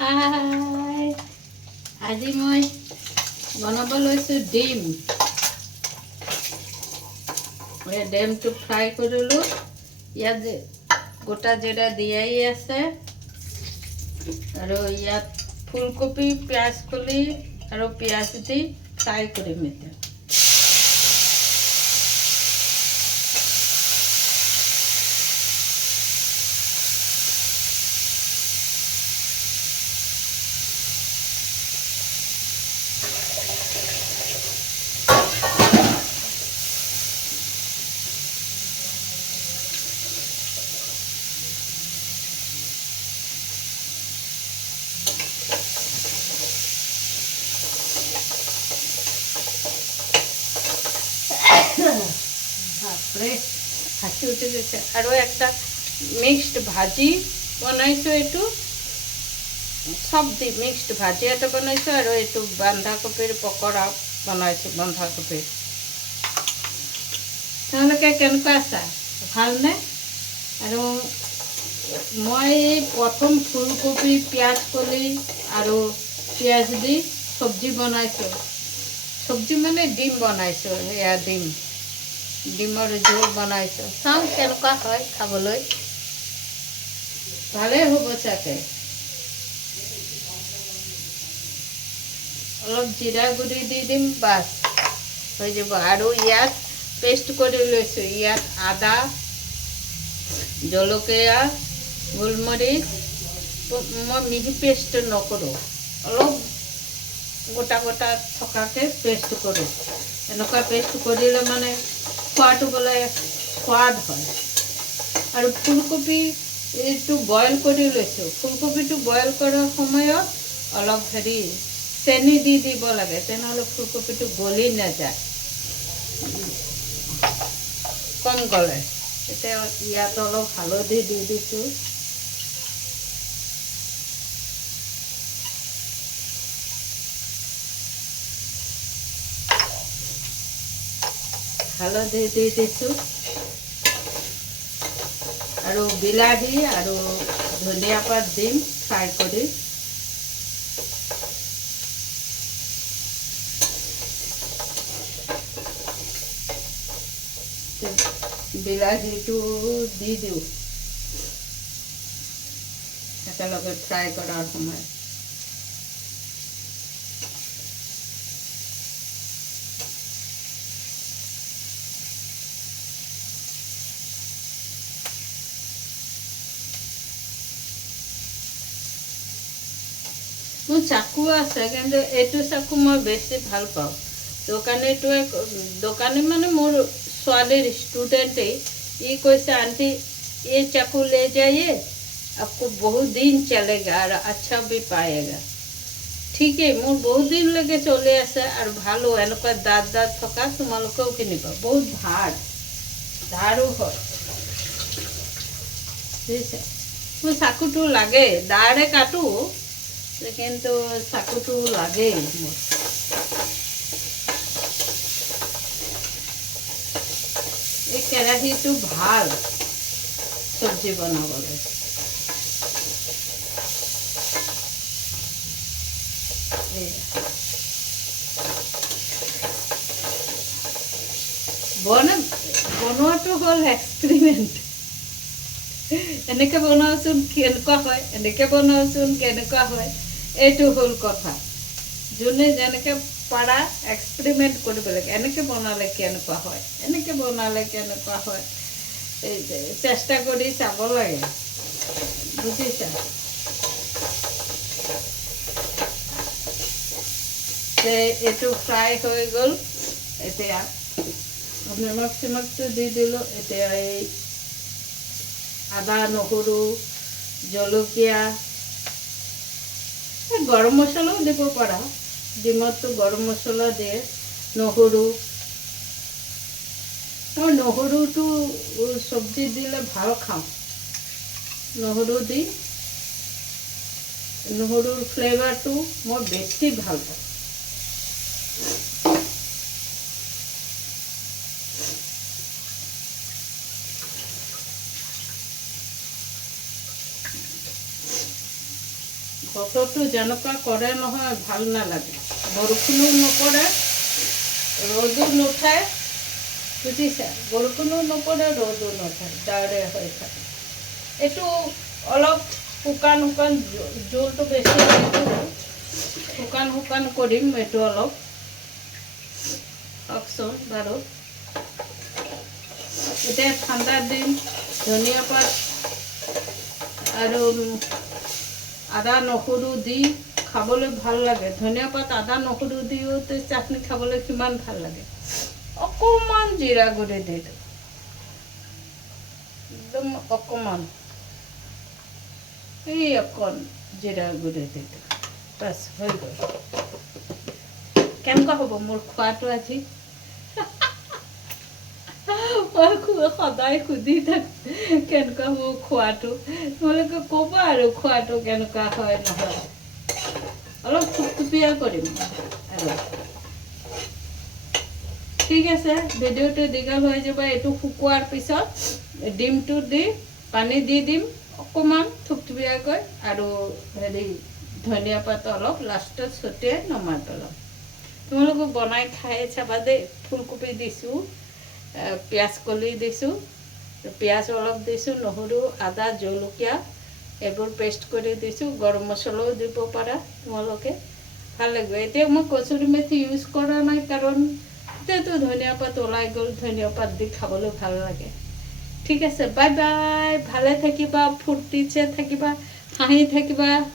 হাই, আজি মই বনাব লৈছোঁ ডিম। ডিমটো ফ্ৰাই কৰিলোঁ। ইয়াত গোটা জিৰা দিয়াই আছে আৰু ইয়াত ফুলকবি পিঁয়াজ কলি আৰু পিঁয়াজ দি ফ্ৰাই কৰিম এতিয়া। বাপৰে হাঁচি উঠি গৈছে। আৰু একটা মিক্সড ভাজি বনাইছোঁ, এইটো চব্জি মিক্সড ভাজি এটা বনাইছোঁ আৰু এইটো বন্ধাকবিৰ পকৰা বনাইছোঁ। বন্ধাকবিৰ তেওঁলোকে কেনেকুৱা আছা, ভালনে? আৰু মই প্ৰথম ফুলকবি পিঁয়াজ কলি আৰু পিঁয়াজ দি চব্জি বনাইছোঁ। চব্জি মানে ডিম বনাইছোঁ, এয়া ডিমৰ জোল বনাইছোঁ। চাওঁ কেনেকুৱা হয় খাবলৈ, ভালেই হ'ব চাগে। অলপ জিৰা গুড়ি দি দিম, বাছ হৈ যাব। আৰু ইয়াত পেষ্ট কৰি লৈছোঁ। ইয়াত আদা, জলকীয়া, গোলমৰিচ মই মিহি পেষ্ট নকৰোঁ, অলপ গোটা গোটা থকাকৈ পেষ্ট কৰোঁ। এনেকুৱা পেষ্ট কৰিলে মানে খোৱাটো বোলে সোৱাদ হয়। আৰু ফুলকবি এইটো বইল কৰি লৈছোঁ। ফুলকবিটো বইল কৰাৰ সময়ত অলপ চেনি দি দিব লাগে, তেনেহ'লে ফুলকবিটো গলি নাযায়, কম গলে। এতিয়া ইয়াত অলপ হালধি দি দিছোঁ। হালধি দি দিছোঁ আৰু বিলাহী আৰু ধনিয়া পাত দিম ফ্ৰাই কৰি। বিলাহীটো দি দিওঁ একেলগে ফ্ৰাই কৰাৰ সময়ত। মোৰ চাকু আছে, কিন্তু এইটো চাকু মই বেছি ভাল পাওঁ। দোকানী মানে মোৰ ছোৱালীৰ ষ্টুডেণ্টেই, ই কৈছে आंटी ये चाकू ले जाइए, आपको बहुत दिन चलेगा और अच्छा भी पाएगा। ঠিকেই, মোৰ বহুত দিনলৈকে চলি আছে আৰু ভালো। এনেকুৱা দাঁত থকা তোমালোকেও কিনিবা, বহুত ধাৰো হয়, বুজিছে? মোৰ চাকুটো লাগে, দাৰে কাটো, কিন্তু চাকুটো লাগেই মোৰ। এই কেৰাহীটো ভাল চব্জি বনাবলৈ। বনোৱাটো হ'ল এক্সপেৰিমেণ্ট। এনেকৈ বনাওচোন কেনেকুৱা হয়, এনেকৈ বনাওচোন কেনেকুৱা হয়, এইটো হ'ল কথা। যোনে যেনেকৈ পাৰা এক্সপেৰিমেণ্ট কৰিব লাগে। এনেকৈ বনালে কেনেকুৱা হয়, এনেকৈ বনালে কেনেকুৱা হয়, চেষ্টা কৰি চাব লাগে, বুজিছা? এইটো ফ্ৰাই হৈ গ'ল। এতিয়া নিমখটো দি দিলোঁ। এতিয়া এই আদা, নহৰু, জলকীয়া, গৰম মছলাও দিব পাৰা। ডিমতটো গৰম মছলা দিয়ে। মই নহৰুটো চব্জি দিলে ভাল খাওঁ। নহৰুৰ ফ্লেভাৰটো মই বেছি ভাল পাওঁ। বতৰটো যেনেকুৱা কৰে নহয় ভাল নালাগে, বৰষুণো নপৰে ৰ'দো নুঠায়, বুজিছা, বৰষুণো নপৰে ৰ'দো নুঠায়, ডাৱৰীয়া হৈ থাকে। এইটো অলপ শুকান শুকান জোলটো বেছি এইটো শুকান শুকান কৰিম, এইটো অলপ চাওকচোন বাৰু। এতিয়া ঠাণ্ডাৰ দিন, ধনিয়া পাত আৰু আদা নহৰু দি খাবলৈ ভাল লাগে। ধনিয়া পাত আদা নহৰু দিও চাটনি খাবলৈ কিমান ভাল লাগে। অকণমান জিৰা গুড়ি দি দিওঁ, একদম অকণমান, এই অকণ জিৰা গুড়ি দি দিওঁ, বাছ হৈ গ'ল। কেনেকুৱা হ'ব মোৰ খোৱাটো আজি? মই সদায় সুধি থাকোঁ কেনেকুৱা মোৰ খোৱাটো, তোমালোকে ক'বা আৰু খোৱাটো কেনেকুৱা হয় নহয়। অলপ থুপথুপীয়া কৰিম আৰু ঠিক আছে। ভিডিঅ'টো দীঘল হৈ যাব। এইটো শুকোৱাৰ পিছত ডিমটো দি পানী দি দিম অকণমান থুপথুপীয়াকৈ, আৰু হেৰি ধনিয়া পাত অলপ লাষ্টত ছটিয়াই নমাই পেলাম। তোমালোকে বনাই খাই চাবা দেই। ফুলকবি দিছোঁ, পিঁয়াজ কলি দিছোঁ, পিঁয়াজ অলপ দিছোঁ, নহৰু আদা জলকীয়া এইবোৰ পেষ্ট কৰি দিছোঁ, গৰম মছলাও দিব পাৰা তোমালোকে, ভাল লাগিব। এতিয়া মই কচুৰি মেথি ইউজ কৰা নাই, কাৰণ এতিয়াতো ধনিয়া পাত ওলাই গ'ল, ধনিয়া পাত দি খাবলৈ ভাল লাগে। ঠিক আছে, বাই বাই। ভালে থাকিবা, ফূৰ্তিছে থাকিবা, হাঁহি থাকিবা।